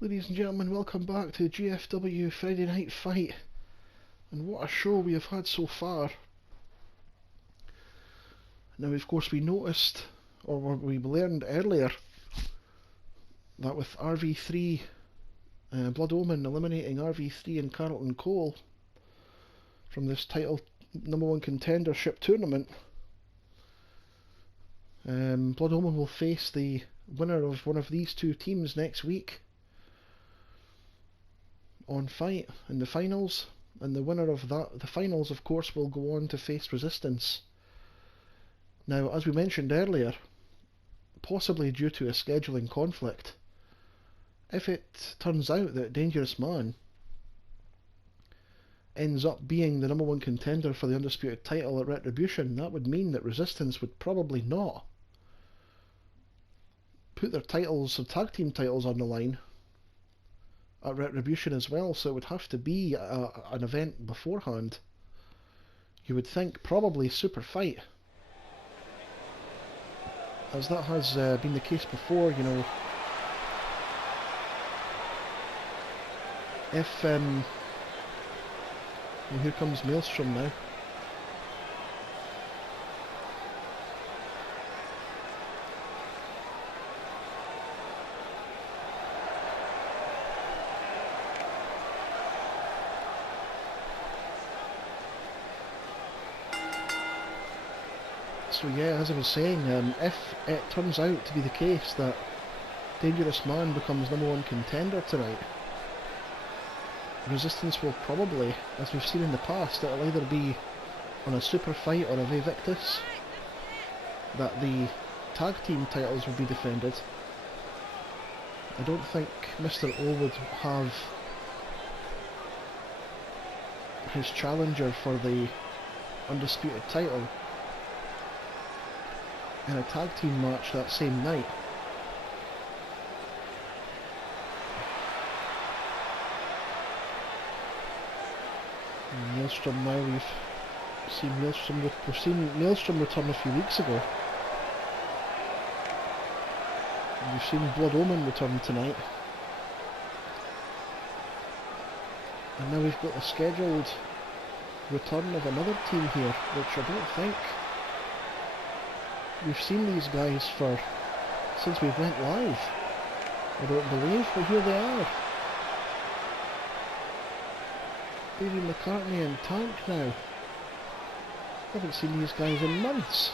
Ladies and gentlemen, welcome back to GFW Friday Night Fight. And what a show we have had so far. Now, of course, we noticed, or we learned earlier, that with RV3, Blood Omen eliminating RV3 and Carlton Cole from this title #1 contendership tournament, Blood Omen will face the winner of one of these two teams next week on Fight in the finals, and the winner of the finals, of course, will go on to face Resistance. Now, as we mentioned earlier, possibly due to a scheduling conflict, if it turns out that Dangerous Man ends up being the #1 contender for the Undisputed title at Retribution, that would mean that Resistance would probably not put their tag team titles on the line at Retribution as well, so it would have to be an event beforehand. You would think probably Super Fight, as that has been the case before, you know. If and here comes Maelstrom now. So yeah, as I was saying, if it turns out to be the case that Dangerous Man becomes #1 contender tonight, Resistance will probably, as we've seen in the past, it'll either be on a Super Fight or a Vivictus that the tag team titles will be defended. I don't think Mr. O would have his challenger for the Undisputed title in a tag team match that same night. And Maelstrom now, we've seen Maelstrom return a few weeks ago. And we've seen Blood Omen return tonight. And now we've got a scheduled return of another team here, which I don't think we've seen these guys for since we went live. I don't believe, but here they are. Davey McCartney and Tank now. Haven't seen these guys in months.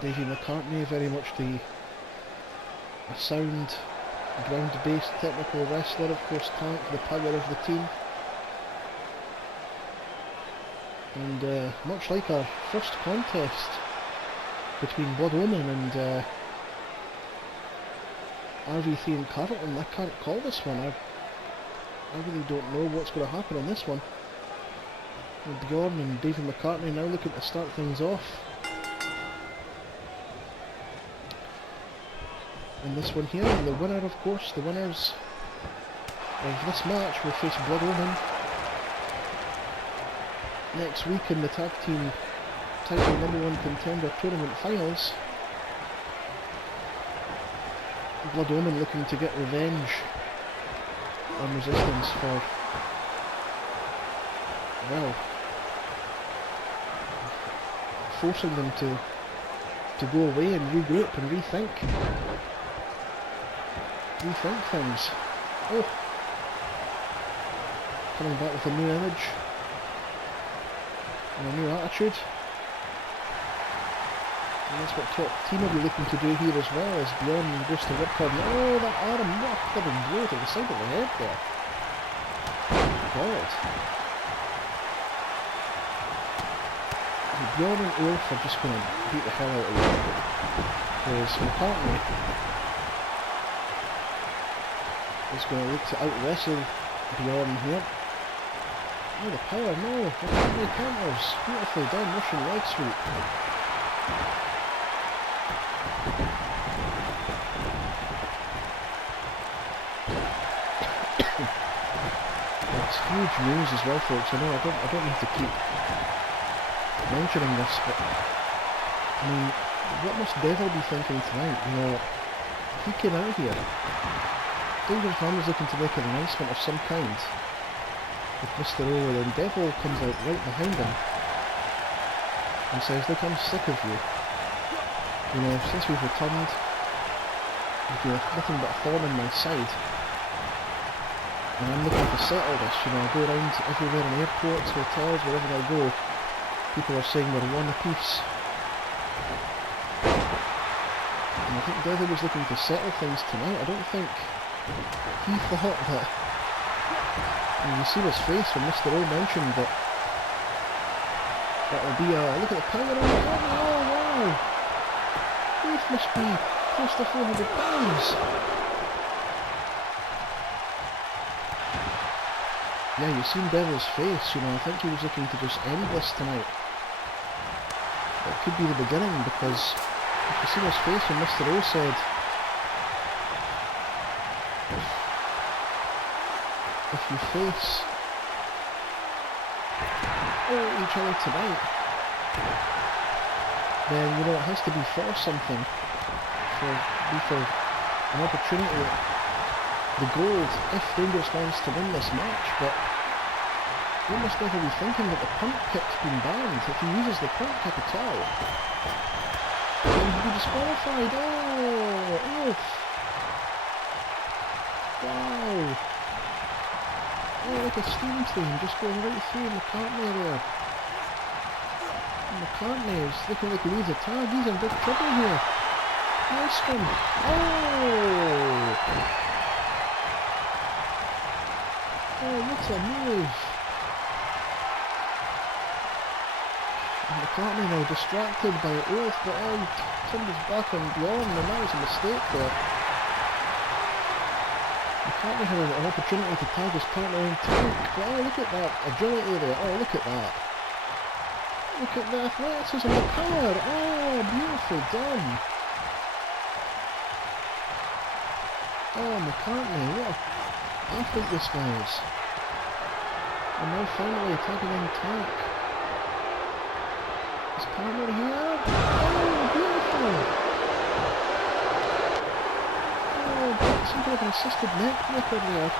Davey McCartney, very much a sound, ground-based technical wrestler. Of course, Tank, the power of the team. And much like our first contest between Blood Omen and RV3 and Carlton, I can't call this one. I really don't know what's going to happen in this one. And Bjorn and Davey McCartney now looking to start things off. And this one here, and the winner, of course, the winners of this match will face Blood Omen next week in the tag team title #1 contender tournament finals. Blood Omen looking to get revenge on Resistance for, well, forcing them to go away and regroup and rethink things. Oh, coming back with a new image and a new attitude. And that's what top team will be looking to do here as well, as Bjorn goes to work on. Oh, that arm, what a flipping blow to the side of the head there. God. Bjorn and Ulf are just going to beat the hell out of you. Because McCartney is going to look to out-wrestle Bjorn here. Oh, the power, no. McCartney counters. Beautifully done, Russian leg sweep. It's huge news as well, folks. I know I don't need to keep mentioning this, but I mean, what must Devil be thinking tonight? You know, if he came out here, Dangerous Man was looking to make an announcement of some kind with Mr. O, and then Devil comes out right behind him and says, look, I'm sick of you. You know, since we've returned, you've been nothing but a thorn in my side. And I'm looking to settle this, you know, I go around everywhere in airports, hotels, wherever I go, people are saying we're one apiece. And I think Devil was looking to settle things tonight. I don't think he thought that... And you see his face when Mr. O mentioned that that will be a... Look at the power on the body, oh wow! Faith must be close to 400 pounds. Yeah, you've seen Devil's face, you know, I think he was looking to just end this tonight. It could be the beginning, because you can see his face when Mr. O said, if you face each other tonight, then, you know, it has to be for something, for an opportunity, the gold, if Dangerous wants to win this match. But what must Devil be thinking that the punt kick's been banned? If he uses the punt kick at all, then he'll be disqualified. Oh, oof. Wow. Oh, like a steam train just going right through McCartney there. McCartney is looking like he needs a tag. He's in big trouble here. Nice one. Oh! Oh, what a move. And McCartney now distracted by Oath, but he turned his back on Bjorn, and that was a mistake there. McCartney had an opportunity to tag his partner in Tank, but oh, look at that agility there. Oh, look at that. Look at the athleticism, the power. Oh, beautiful done. Oh, McCartney, what a athlete this guy is. And now finally tagging in Tank. His partner here. Oh, beautiful. Some kind of an assisted neck breaker there.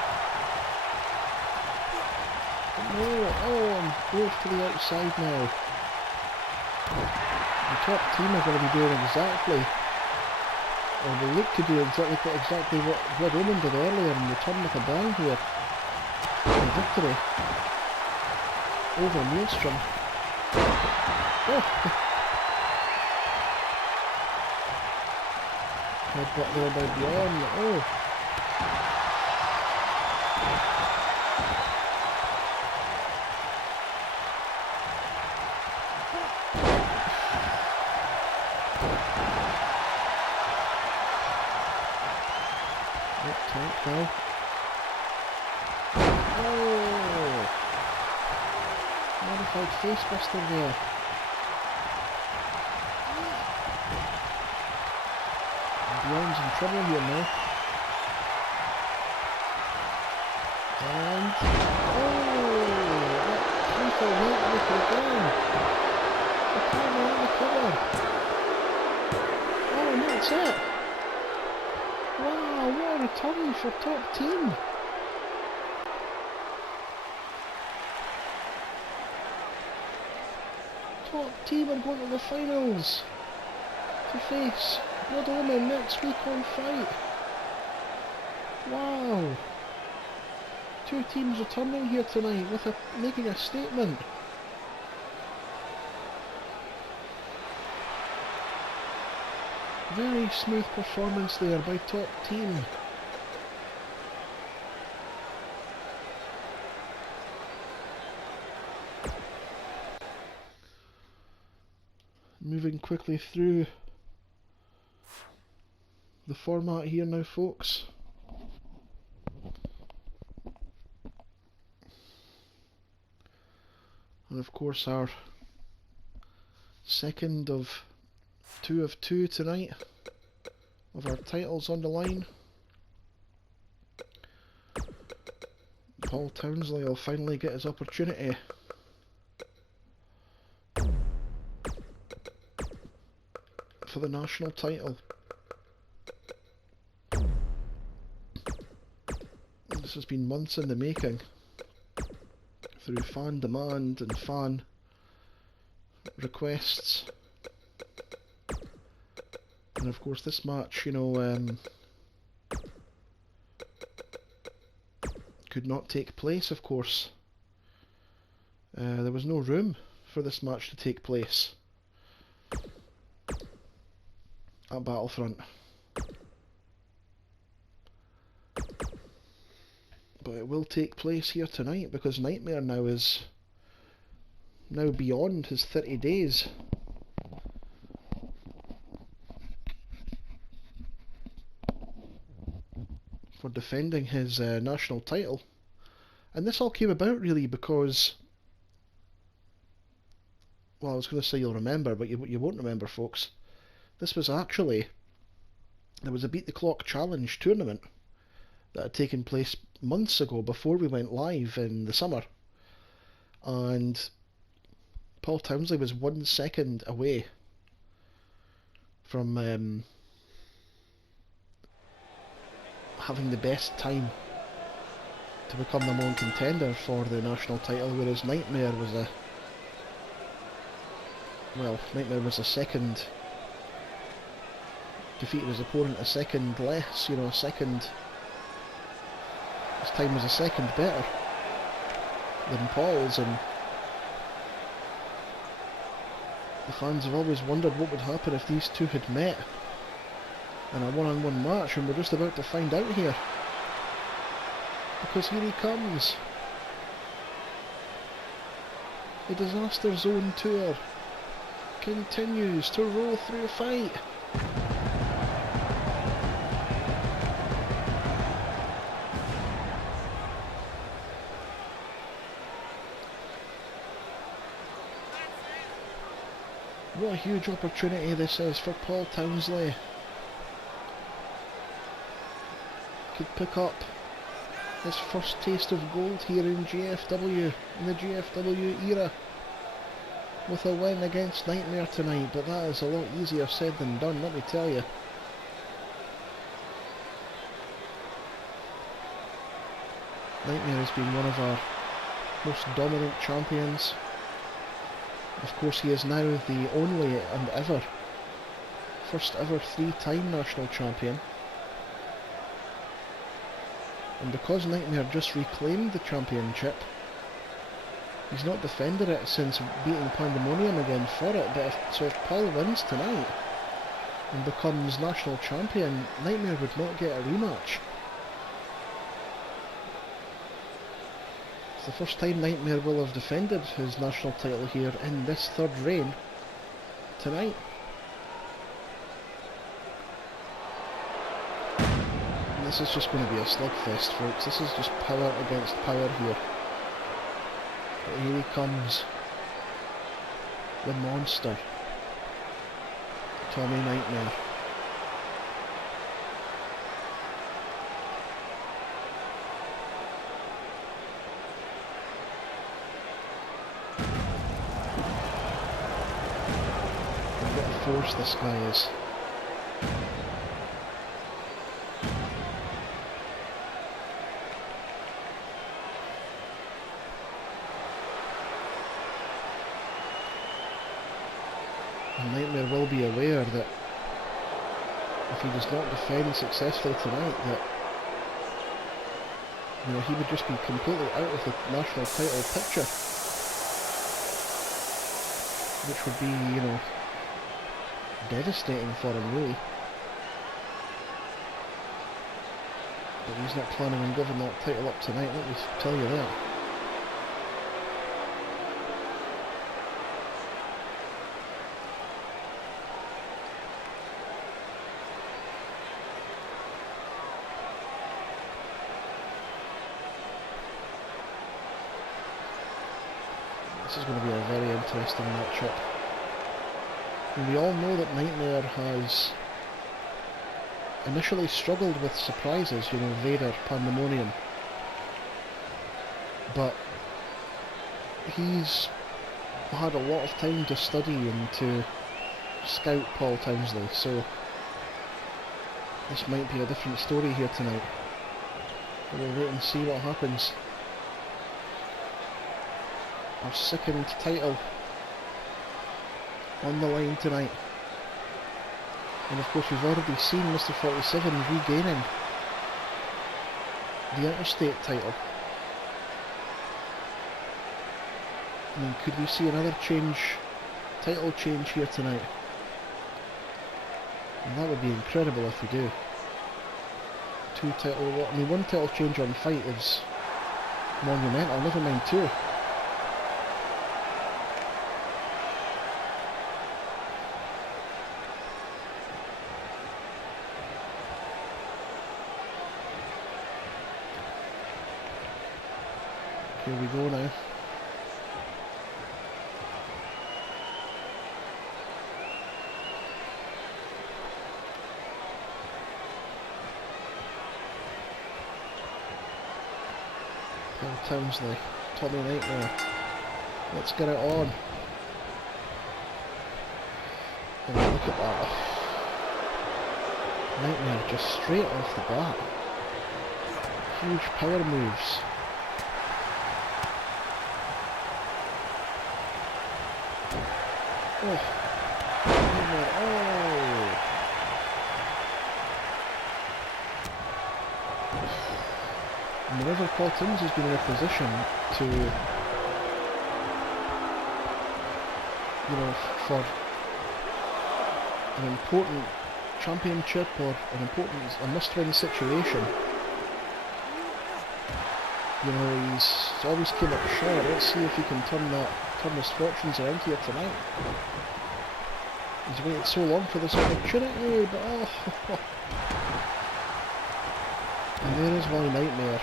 But no, and both to the outside now. The top team are going to be doing exactly, or they look to do exactly what Blood Omen did earlier and return with a bang here. And victory over Maelstrom. Oh! Headbutt there by Bjorn. Oh! Tank now. Oh! Modified facebuster there. Bjorn's in trouble here now. And that 3-4 net breaker again. The camera on the cover. Oh, and that's it. Wow, what a return for top team. Top team are going to the finals to face Blood Omen next week on Fight. Wow. Two teams returning here tonight with making a statement. Very smooth performance there by top team. Moving quickly through the format here now, folks. And of course our second of two tonight of our titles on the line. Paul Townsley will finally get his opportunity. for the national title. This has been months in the making, through fan demand and fan requests. And of course this match, you know, could not take place, of course. There was no room for this match to take place at Battlefront. But it will take place here tonight, because Nightmare now is beyond his 30 days. For defending his national title. And this all came about really because, well, I was going to say you'll remember, but you won't remember, folks. This was actually, there was a Beat the Clock Challenge tournament that had taken place months ago before we went live in the summer. And Paul Townsley was 1 second away from having the best time to become the lone contender for the national title, whereas Nightmare was a second, defeated his opponent a second less, you know, his time was a second better than Paul's, and the fans have always wondered what would happen if these two had met in a one-on-one match, and we're just about to find out here. Because here he comes. The Disaster Zone Tour continues to roll through a fight. What a huge opportunity this is for Paul Townsley. Could pick up his first taste of gold here in GFW, in the GFW era, with a win against Nightmare tonight, but that is a lot easier said than done, let me tell you. Nightmare has been one of our most dominant champions. Of course, he is now the only and first ever 3-time national champion. And because Nightmare just reclaimed the championship, he's not defended it since beating Pandemonium again for it. But if Paul wins tonight and becomes national champion, Nightmare would not get a rematch. It's the first time Nightmare will have defended his national title here in this third reign tonight. And this is just going to be a slugfest, folks. This is just power against power here. But here he comes, the monster, Tommy Nightmare. What a force this guy is. And Nightmare will be aware that if he does not defend successfully tonight, that, you know, he would just be completely out of the national title picture, which would be, you know, devastating for him, really. But he's not planning on giving that title up tonight, let me tell you that. This is going to be a very interesting matchup. And we all know that Nightmare has initially struggled with surprises, you know, Vader, Pandemonium. But he's had a lot of time to study and to scout Paul Townsley, so this might be a different story here tonight. We'll wait and see what happens. Our second title on the line tonight. And of course we've already seen Mr. 47 regaining the interstate title. I mean, could we see another title change here tonight? And that would be incredible if we do. One title change on Fight is monumental, never mind two. Here we go now. Paul Townsley, Tommy Nightmare. Let's get it on. And look at that. Nightmare just straight off the bat. Huge power moves. Oh, Nightmare, oh! And whenever Paul Timms has been in a position to, for an important championship or a must-win situation, he's always came up short. Let's see if he can turn his fortunes around here tonight. He's waited so long for this opportunity, but oh. And there is my Nightmare.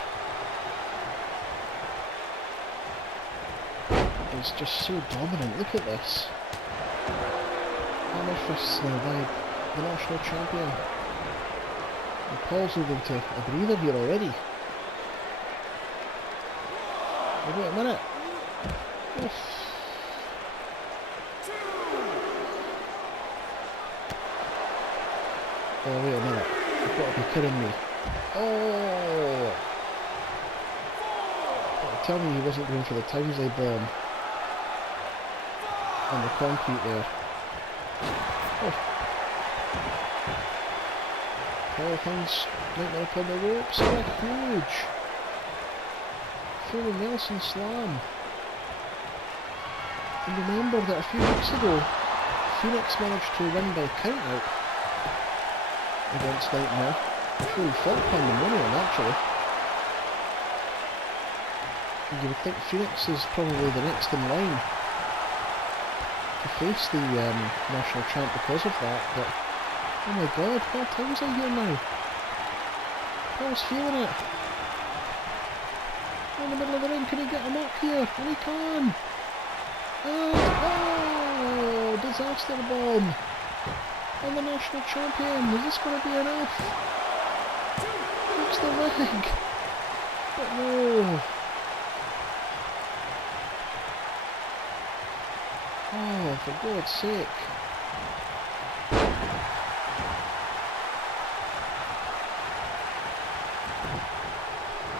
He's just so dominant. Look at this. Hammer fists now by the national champion. And Paul's moving to a breather here already. Oh, wait a minute. Oof. Oh, wait a minute. You've got to be kidding me. Oh! Tell me he wasn't going for the Townsley bomb on the concrete there. Oh. Paul hangs Nightmare upon the ropes. Oh, huge! Full Nelson slam. And remember that a few weeks ago, Phoenix managed to win by countout against Nightmare. Before he fought Pandemonium, actually. You would think Phoenix is probably the next in line to face the national champ because of that, but oh my god, Paul Townsley here now. Paul's feeling it. In the middle of the ring, can he get him up here? And he can! And, oh, disaster bomb on the national champion. Is this going to be enough? Hooks the leg, but no. Oh, for God's sake.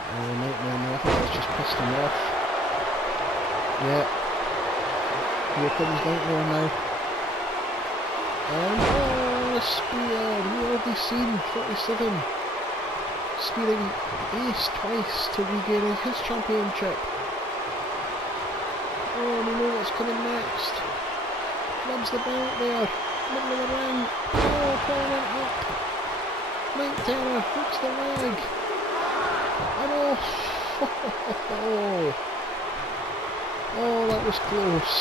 Oh, Nightmare now. I think that's just pissed him off. Yeah. Here comes Nightmare now. And, oh, a spear. We already seen 47 spearing Ace twice to regaining his championship. Oh, we know what's coming next. Grabs the belt there. Middle of the ring. Oh, Paul went up. Night Terror hooks the leg. And oh, that was close.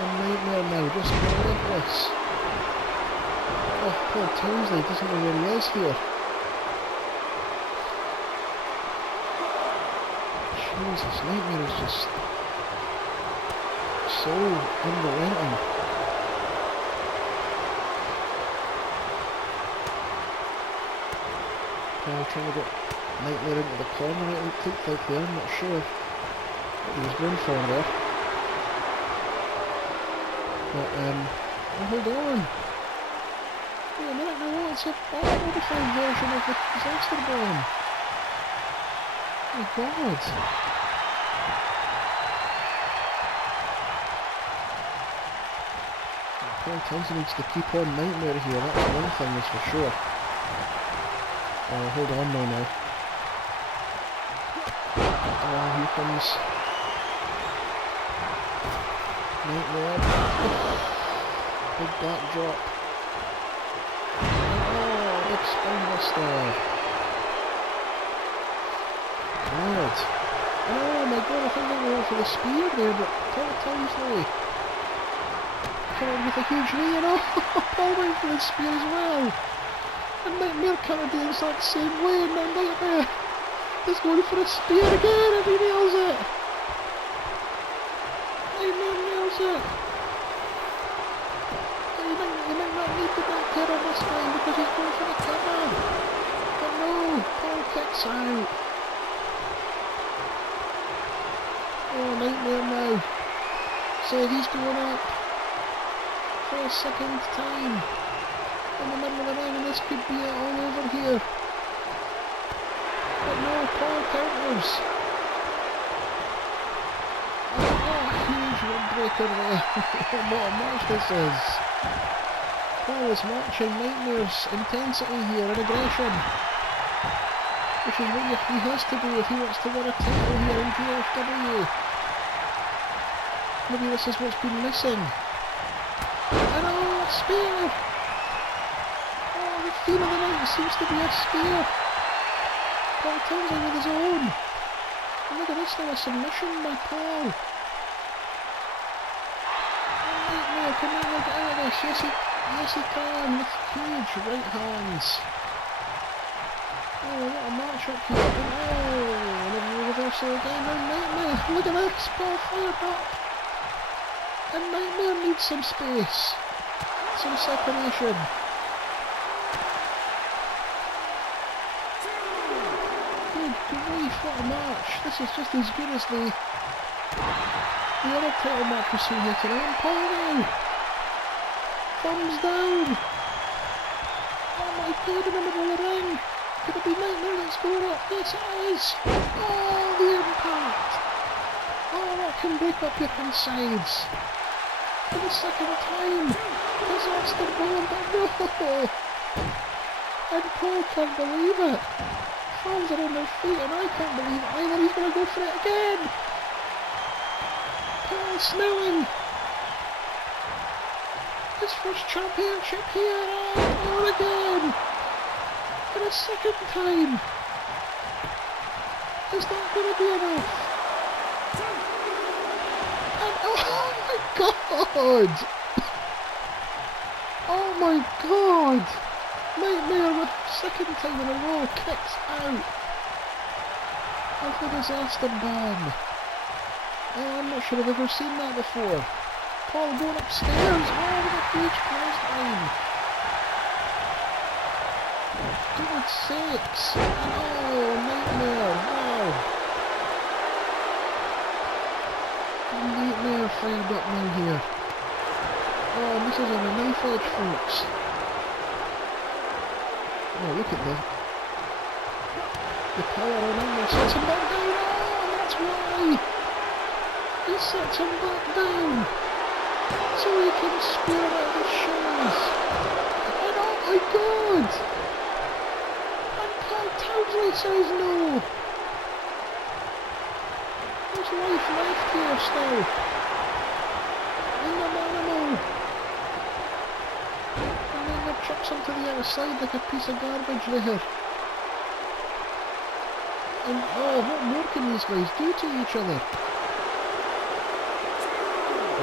And Nightmare now, just relentless. Oh, Paul Townsley doesn't know where he is here. Jesus, Nightmare is just so unrelenting. Paul trying to get Nightmare into the corner, it looked like there, I'm not sure what he was going for there. But, oh, hold on. Wait a minute now, it's a modified version of the disaster bomb. Oh my god. Paul Townsend needs to keep on Nightmare here, that's one thing is for sure. Oh, hold on now. Oh, here comes Nightmare. Big backdrop. Oh, big spinebuster. God. Oh my god, I think they went for the spear there, but Paul Townsley coming with a huge knee, and Paul went for the spear as well. And Nightmare kind of the exact same way, and now Nightmare is going for a spear again, and he nails it. Nightmare nails it. He might not need the back head on this time because he's going for the cover. But no, Paul kicks out. Oh, Nightmare now. So he's going up for a second time in the middle of the ring, and this could be it all over here. But no, Paul counters. Oh, huge rib breaker there. What a match this is. Paul is matching Nightmare's intensity here and aggression, which is what he has to do if he wants to win a title here in GFW. Maybe this is what's been missing. And oh, a spear! Oh, the theme of the night seems to be a spear. Paul Townsend with his own. And look at this now, a submission by Paul. And Nightmare, can Nightmare get out of this? Yes he can, with huge right hands. Oh, what a match up here. And oh, and a reversal again. And Nightmare, look at this, Paul fired up. And Nightmare needs some space, some separation. Good grief, what a match. This is just as good as the other title match we see here tonight. And Paul now, thumbs down. Oh my god, in the middle of the ring. Could it be Nightmare that's going up? Yes it is. Oh, the impact. Oh, that can break up your insides. For the second time, disaster bomb, but no! And Paul can't believe it. Fans are on their feet and I can't believe it either. He's going to go for it again. Paul Snelling. His first championship here, and again. For the second time. Is that going to be enough? And oh my god! Oh my god! Nightmare with second time in a row kicks out of the disaster bomb. Oh, I'm not sure I've ever seen that before. Paul going upstairs, oh, with a huge clothesline. God's sakes! Oh, Nightmare, wow! Nightmare fired up now here. Oh, and this is on a knife edge, folks. Oh, look at the power on Nightmare. Sets him back down. Oh, that's why. He sets him back down. So he can spear out of his shoes. And oh my god. And Paul Townsley says no. There's life left here still. In the animal. And then they chucks him to the other side like a piece of garbage there. And oh, what more can these guys do to each other?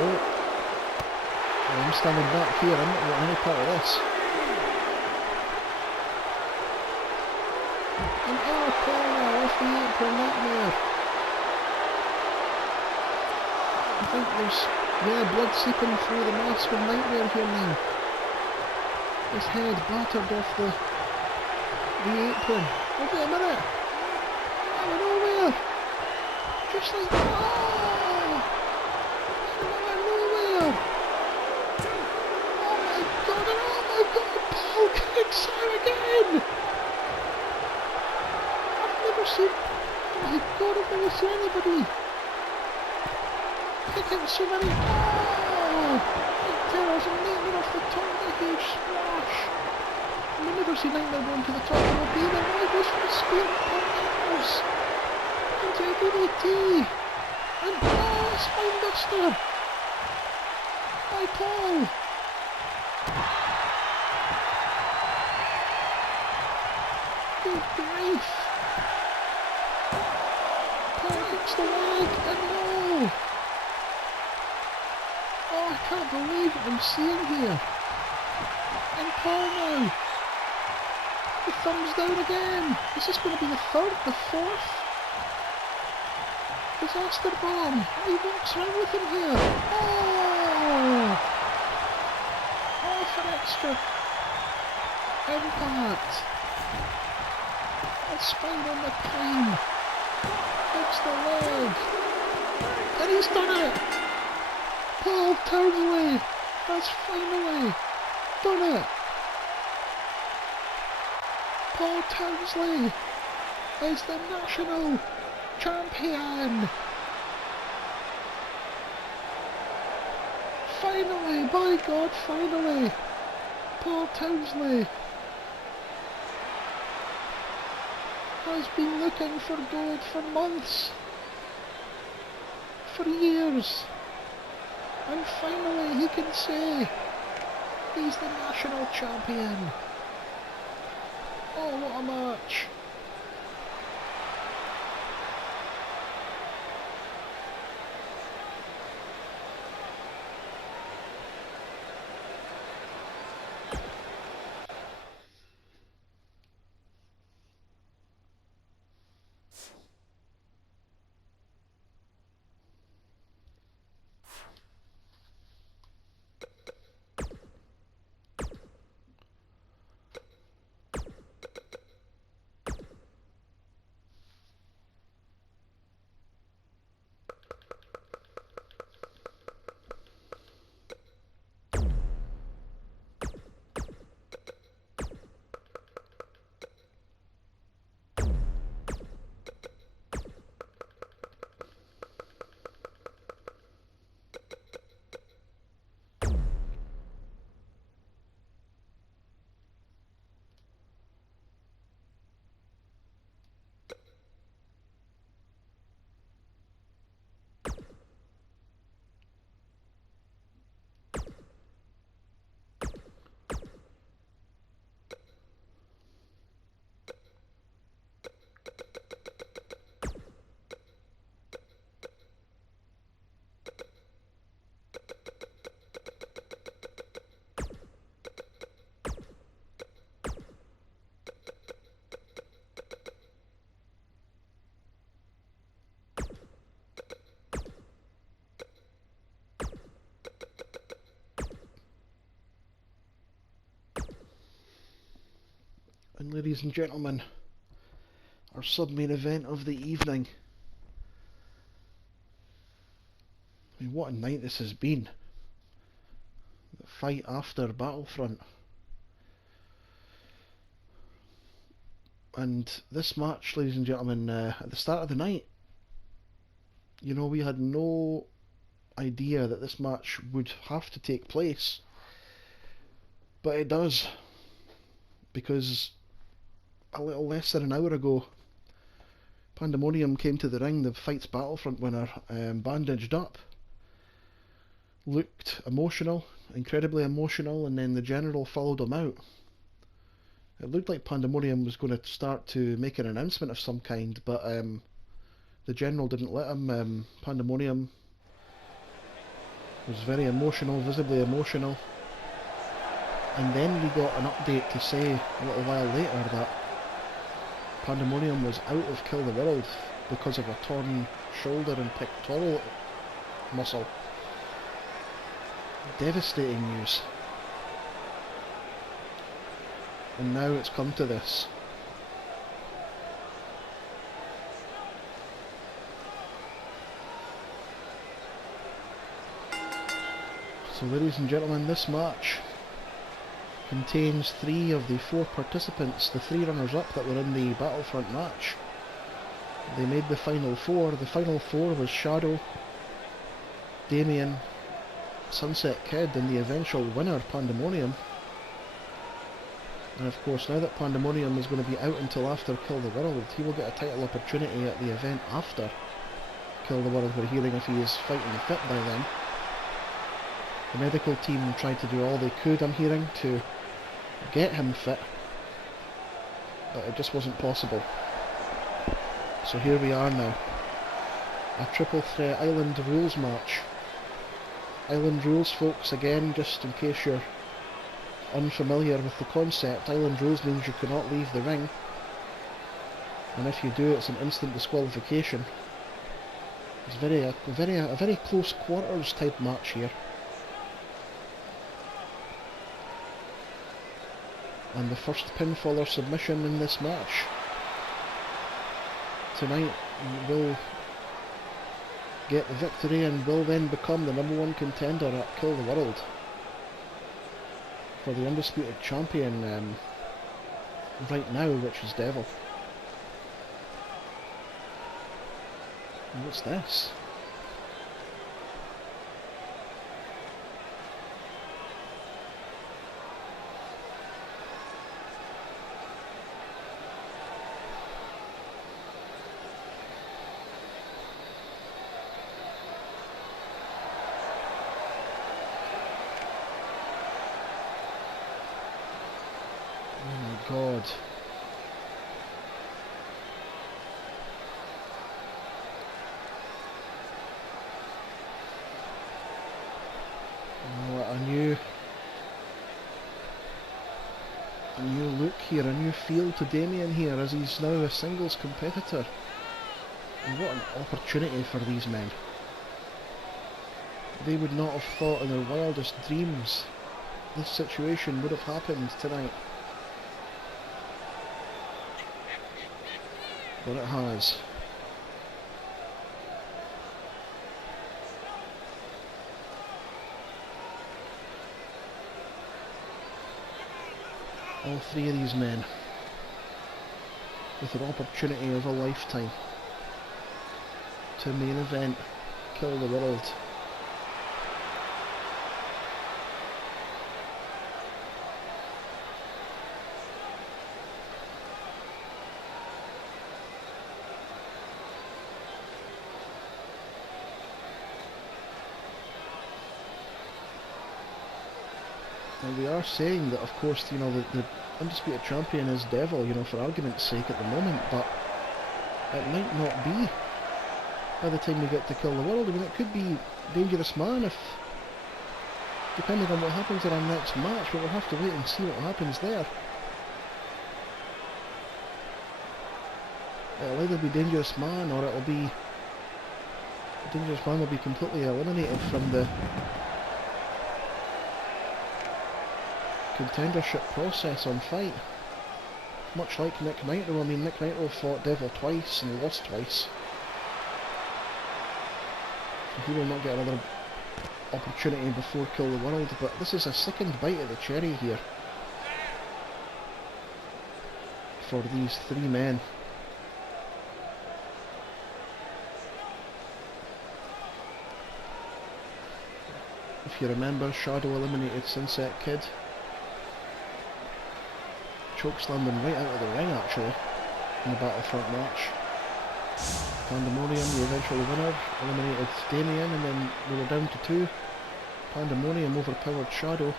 Oh, I'm standing back here, I'm not getting any part of this. And oh, Paul off the apron, Nightmare. I think there's, blood seeping through the mask of Nightmare here now. His head battered off the apron. Oh, wait a minute! Out of nowhere! Just like, oh! Out of nowhere! Is there anybody? Pick out so many. Oh! Terror's a nightmare off the top of a huge splash. And we never see Nightmare going to the top of the beam. And now goes for the spear and Terrors. Into a DDT. And oh, Spinebuster. By Paul. Good grief. Paul hits the leg and no. Oh, I can't believe what I'm seeing here. And Paul now. The thumbs down again. Is this going to be the third, the fourth? Disaster bomb. He walks around with him here. Oh! Oh, for extra impact. A spine on the climb. Hits the leg. And he's done it. Paul Townley has finally done it. Paul Townley is the national champion. Finally, by God, finally. Paul Townley has been looking for gold for months, for years. And finally he can say he's the national champion. Oh, what a match. And ladies and gentlemen, our sub-main event of the evening. I mean, what a night this has been. The fight after Battlefront. And this match, ladies and gentlemen, at the start of the night, you know, we had no idea that this match would have to take place. But it does. Because a little less than an hour ago, Pandemonium came to the ring, the Fight's Battlefront winner, bandaged up, looked emotional, incredibly emotional, and then the General followed him out. It looked like Pandemonium was going to start to make an announcement of some kind, but the General didn't let him. Pandemonium was very emotional, visibly emotional, and then we got an update to say a little while later that Pandemonium was out of Kill the World because of a torn shoulder and pectoral muscle. Devastating news. And now it's come to this. So ladies and gentlemen, this match contains 3 of the 4 participants, the 3 runners-up that were in the Battlefront match. They made the final four. The final four was Shadow, Damien, Sunset Kid, and the eventual winner, Pandemonium. And of course, now that Pandemonium is going to be out until after Kill the World, he will get a title opportunity at the event after Kill the World. We're hearing if he is fighting fit by then. The medical team tried to do all they could, I'm hearing, to get him fit, but it just wasn't possible. So here we are now. A triple threat Island Rules match. Island Rules, folks, again, just in case you're unfamiliar with the concept, Island Rules means you cannot leave the ring, and if you do, it's an instant disqualification. It's a very close quarters type match here. And the first pinfall or submission in this match tonight will get the victory and will then become the #1 contender at Kill the World for the undisputed champion right now, which is Devil. And what's this? God. Oh, a new look here, a new feel to Damien here as he's now a singles competitor. And what an opportunity for these men. They would not have thought in their wildest dreams this situation would have happened tonight. But it has. All three of these men with an opportunity of a lifetime to main event Kill the World. And we are saying that, of course, you know, the undisputed champion is Devil, you know, for argument's sake at the moment, but it might not be by the time we get to Kill the World. I mean, it could be Dangerous Man, if, depending on what happens in our next match, but we'll have to wait and see what happens there. It'll either be Dangerous Man, or it'll be Dangerous Man will be completely eliminated from the contendership process on Fight. Much like Nick Nitro. I mean, Nick Nitro fought Devil twice and lost twice. So he will not get another opportunity before Kill the World, but this is a second bite at the cherry here for these three men. If you remember, Shadow eliminated Sunset Kid. Chokeslammed him right out of the ring, actually, in the Battlefront match. Pandemonium, the eventual winner, eliminated Damien, and then we were down to two. Pandemonium overpowered Shadow,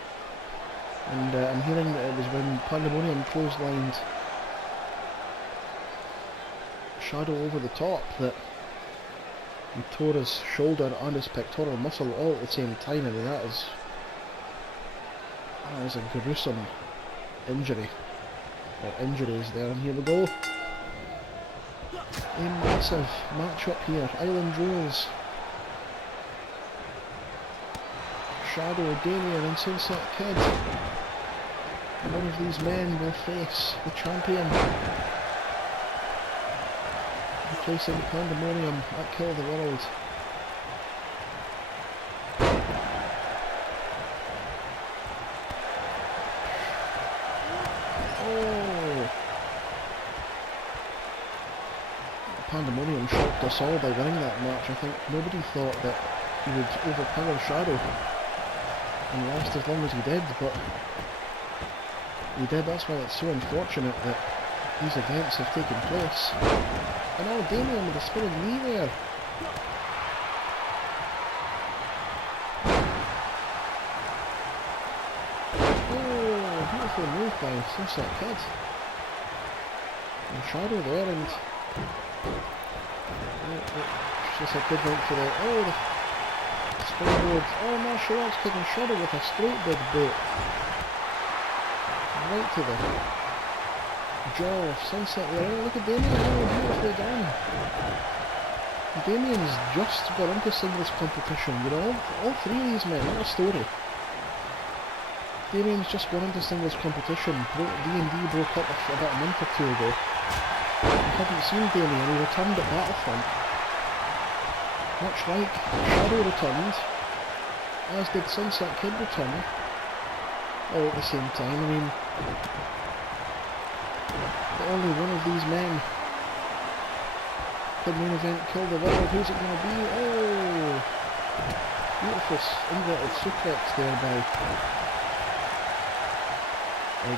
and I'm hearing that it was when Pandemonium clotheslined Shadow over the top that he tore his shoulder and his pectoral muscle all at the same time. I mean, that is a gruesome injury. Injuries there, and here we go. A massive match-up here. Island Rules. Shadow, Damien and Sunset Kid. One of these men will face the champion, replacing Pandemonium at Kill the World. Pandemonium shocked us all by winning that match. I think nobody thought that he would overpower Shadow and last as long as he did, but he did. That's why it's so unfortunate that these events have taken place. And oh, Damien with a spinning knee there. Oh, beautiful move by Sunset Kid. And Shadow there, and just a good one for the springboard. Oh, martial arts kicking Shadow with a straight big boot. Right to the jaw of Sunset there. Oh, look at Damien, oh, beautifully done. Damien's just got into singles competition, you know, all three of these men, what a story. Damien's just gone into singles competition. D&D broke up about a month or two ago. I hadn't seen Damien, he returned at Battlefront. Much like Shadow returned, as did Sunset Kid return, all at the same time. I mean, but only one of these men could main event kill the world. Who's it going to be? Oh! Beautiful inverted suplex there by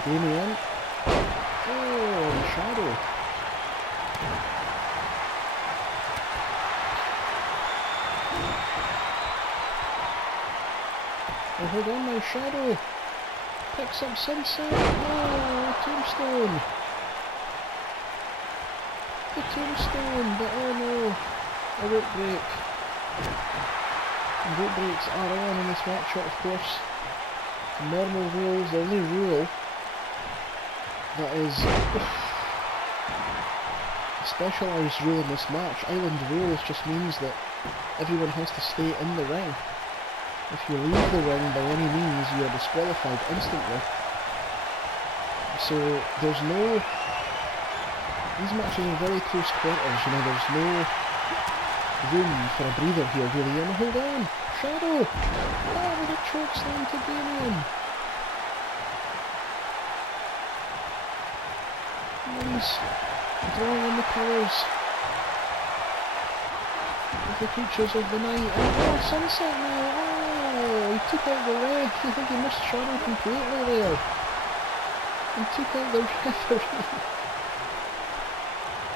Damien. Oh, and Shadow. Oh, hold on now, Shadow picks up Sunset. Oh, tombstone. The tombstone, but oh no, a rope break. And rope breaks are on in this matchup, of course. Normal rules, the only rule that is a specialised rule in this match. Island rules just means that everyone has to stay in the ring. If you leave the ring by any means, you are disqualified instantly. So there's no... These matches are very close quarters, you know, there's no room for a breather here, really. And hold on! Shadow! Oh, with a choke slam to Damien! Nice. Drawing on the colours of the creatures of the night. And oh, Sunset now! Oh, he took out the ref. I think he missed Shadow completely there. And took out the referee.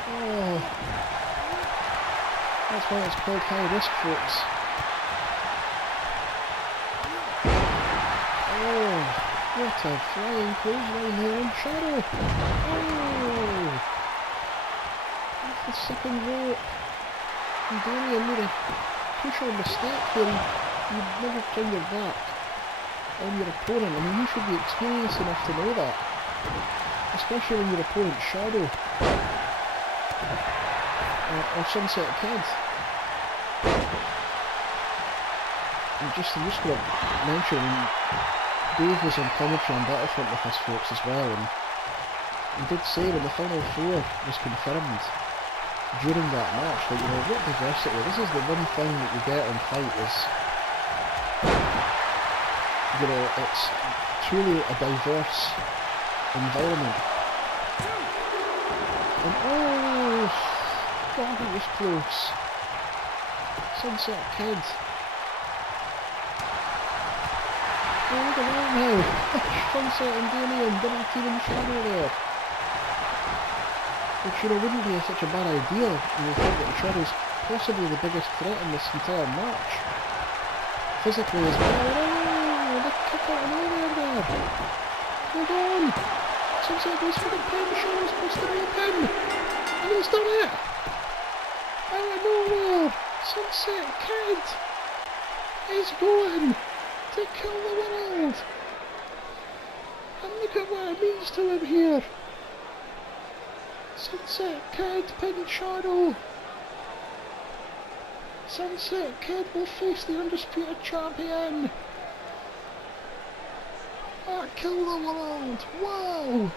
Oh. That's why it's called high risk, folks. Oh, what a flying clothesline there on Shadow. Oh, off the second rope. And Damien made a crucial mistake here. You'd never turn your back on your opponent. I mean, you should be experienced enough to know that. Especially when your opponent's Shadow. Or Sunset Kid. I'm just going to mention, Dave was on commentary on Battlefront with us folks as well, and he did say when the final four was confirmed during that match that, you know, what diversity, this is the one thing that you get on Fight is, you know, it's truly a diverse environment. And oh, God, it was close. Sunset Kid. Oh, look at that now. Sunset and Damien, double teaming Shadow there. Which, you know, wouldn't be such a bad idea when you think that Shadow's possibly the biggest threat in this entire match. Physically as well. Oh, the kick out of nowhere there. Hold on. Sunset goes for the pin. Shadow's supposed to be a pin. And he's done it. Out of nowhere. Sunset Kid is going to kill the world. And look at what it means to him here. Sunset Kid pinned Shadow. Sunset Kid will face the undisputed champion. Kill the world. Wow.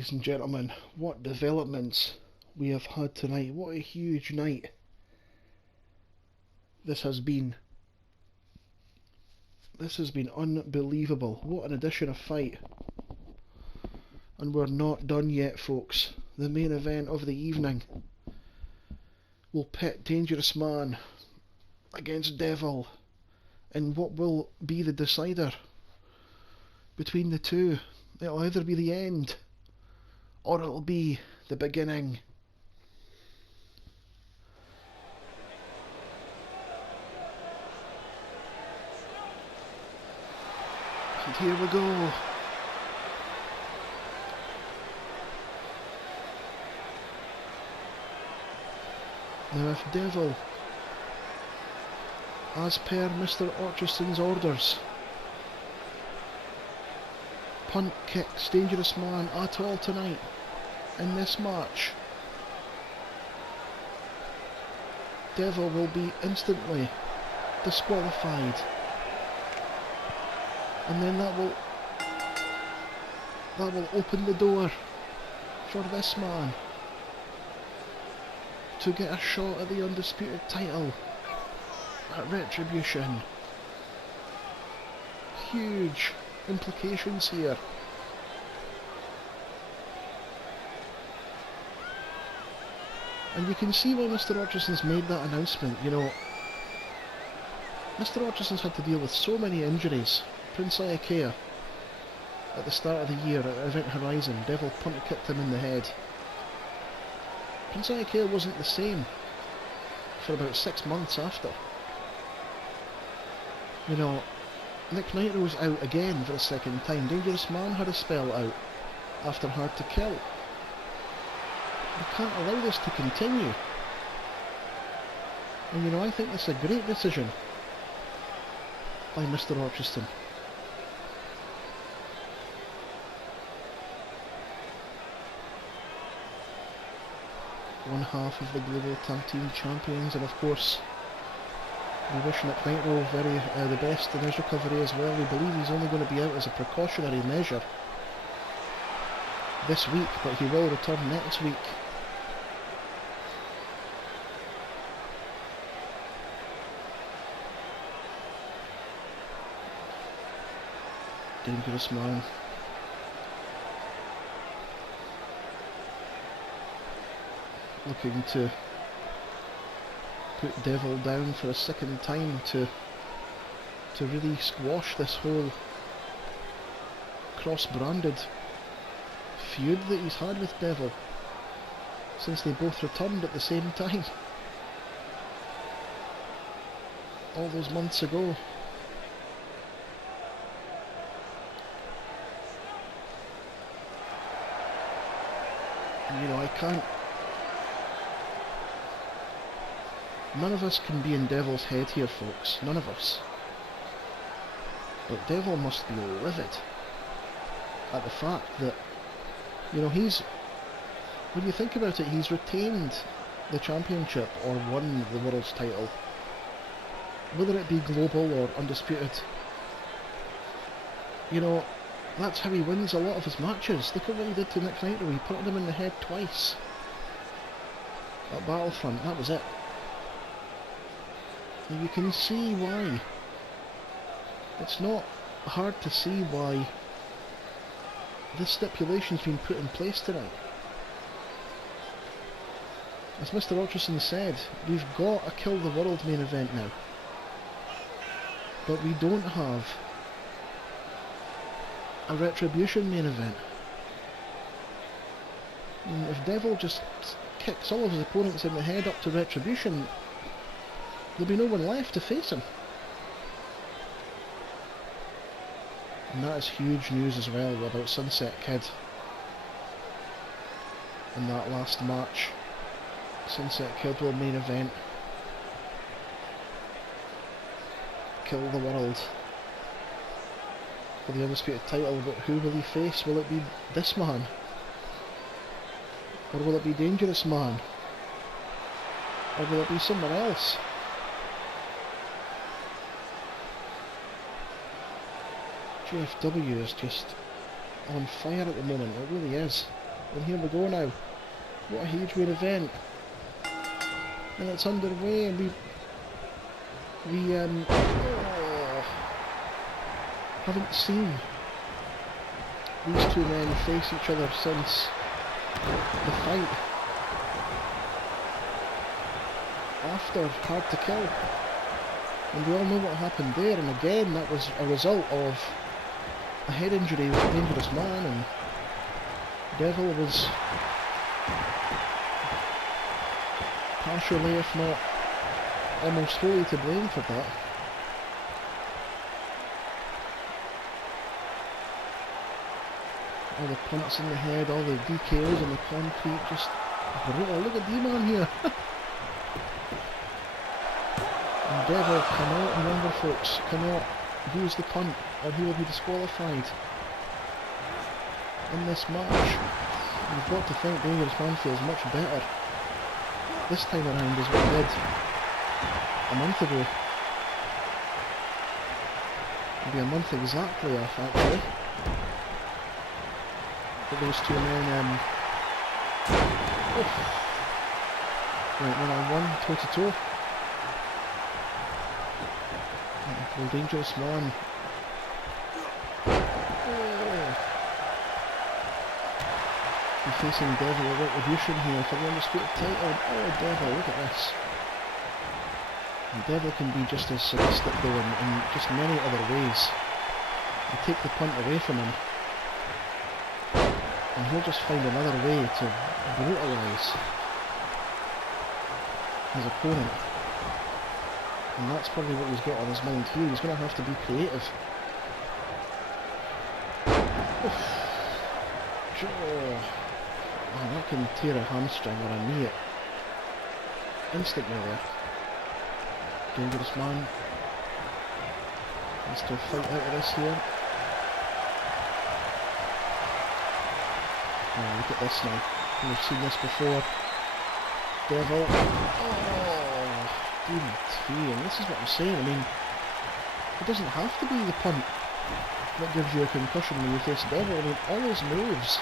Ladies and gentlemen, what developments we have had tonight. What a huge night this has been. This has been unbelievable. What an addition of fight. And we're not done yet, folks. The main event of the evening will pit Dangerous Man against Devil in what will be the decider between the two. It'll either be the end or it'll be the beginning. And here we go. Now if Devil, as per Mr. Orchiston's orders, punt kicks Dangerous Man at all tonight in this match, Devil will be instantly disqualified, and then that will open the door for this man to get a shot at the undisputed title at Retribution. Huge implications here. And you can see why Mr. Orchiston's made that announcement. You know, Mr. Orchiston's had to deal with so many injuries. Prince Iakea at the start of the year at Event Horizon, Devil punt kicked him in the head. Prince Iakea wasn't the same for about 6 months after. You know, Nick Nitro was out again for a second time. Dangerous Man had a spell out after Hard to Kill. We can't allow this to continue. And you know, I think this is a great decision by Mr. Orchiston. One half of the Global Tag Team Champions, and of course we wish Nick Nitro the best in his recovery as well. We believe he's only going to be out as a precautionary measure this week, but he will return next week. Dangerous Man. Looking to put Devil down for a second time to really squash this whole cross-branded feud that he's had with Devil since they both returned at the same time all those months ago. And, you know, I can't. None of us can be in Devil's head here, folks. None of us. But Devil must be livid at the fact that, you know, when you think about it, he's retained the championship or won the world's title, whether it be global or undisputed. You know, that's how he wins a lot of his matches. Look at what he did to Nick Nitro. He put him in the head twice at Battlefront. That was it. And you can see why. It's not hard to see why this stipulation's been put in place tonight. As Mr. Orchiston said, we've got a Kill the World main event now, but we don't have a Retribution main event. And if Devil just kicks all of his opponents in the head up to Retribution, there'll be no one left to face him. And that is huge news as well about Sunset Kid in that last match. Sunset Kid will main event Kill the World for the undisputed title, but who will he face? Will it be this man? Or will it be Dangerous Man? Or will it be someone else? GFW is just on fire at the moment, it really is. And here we go now. What a huge main event. And it's underway, and we haven't seen these two men face each other since the fight after Hard to Kill. And we all know what happened there, and again that was a result of a head injury with a Dangerous Man, and Devil was partially, if not almost wholly, to blame for that. All the punts in the head, all the DKOs in the concrete, just brutal. Look at D-Man here. And Devil cannot, remember folks, cannot use the punt or he will be disqualified in this match. You've got to think Dangerous Man feels much better this time around as what he did a month ago. Maybe a month exactly off actually. But those two men right, 1-on-1, toe-to-toe. Well, Dangerous Man. Be facing Devil or Retribution here for the undisputed title. Oh, Devil, look at this. And Devil can be just as sadistic though in just many other ways. You take the punt away from him, and he'll just find another way to brutalise his opponent. And that's probably what he's got on his mind here. He's going to have to be creative. Oh, that can tear a hamstring or a knee instantly there. Dangerous Man needs to fight out of this here. Oh, look at this now. We've seen this before. Devil. Oh, DDT. And this is what I'm saying. I mean, it doesn't have to be the punt that gives you a concussion when you face Devil. I mean, all his moves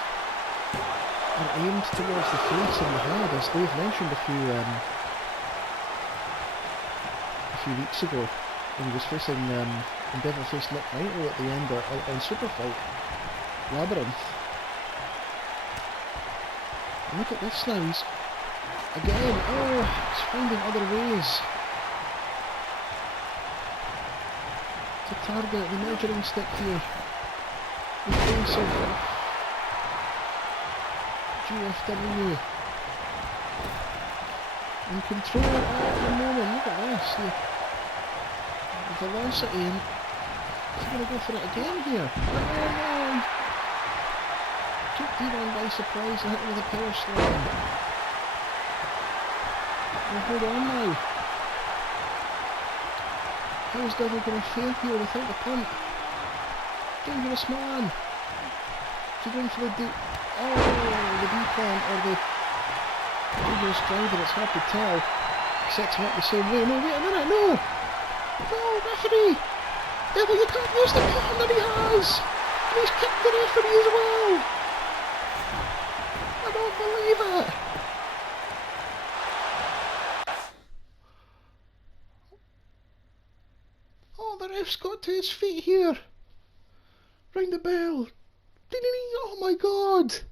are aimed towards the face and the head, as Dave mentioned a few weeks ago when he was facing when Devil faced Nick Knightley at the end on Superfight Labyrinth. And look at this now, he's again, he's finding other ways to target the measuring stick here. The face of GFW in control at the moment. Look at this, the velocity, and he's going to go for it again here. Oh no! Took D-Man by surprise and hit him with a power slam. Well, hold on now. How is Devil going to fare here without the punt? Dangerous Man! Is he going for the D-plant or the Dangerous Driver? It's hard to tell. He sets him up the same way. No, wait a minute, no! No, referee! Devil, you can't use the punt that he has! And he's kicked the referee as well! I don't believe it! Oh, the ref's got to his feet here! Ring the bell! Ding ding ding! Oh my god!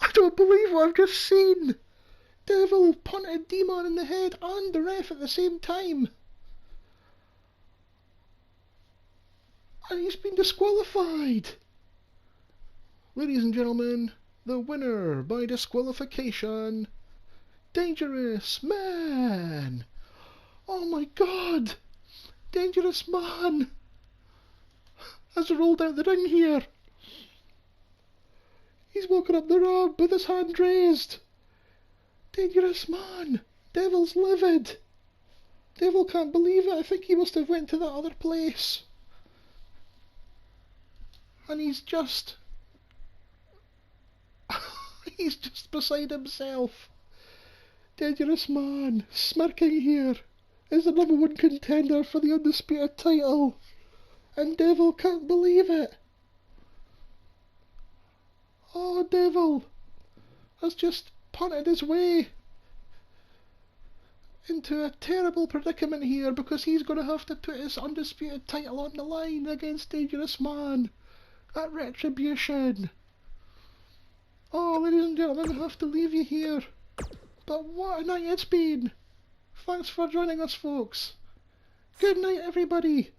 I don't believe what I've just seen! Devil punted D-Man in the head and the ref at the same time! And he's been disqualified! Ladies and gentlemen, the winner by disqualification, Dangerous Man! Oh my god! Dangerous Man has rolled out the ring here. He's walking up the ramp with his hand raised. Dangerous Man! Devil's livid! Devil can't believe it. I think he must have went to that other place. And he's just beside himself. Dangerous Man, smirking here, is the #1 contender for the undisputed title. And Devil can't believe it. Oh, Devil, has just punted his way into a terrible predicament here because he's going to have to put his undisputed title on the line against Dangerous Man at Retribution. Oh, ladies and gentlemen, I have to leave you here. But what a night it's been. Thanks for joining us, folks. Good night, everybody.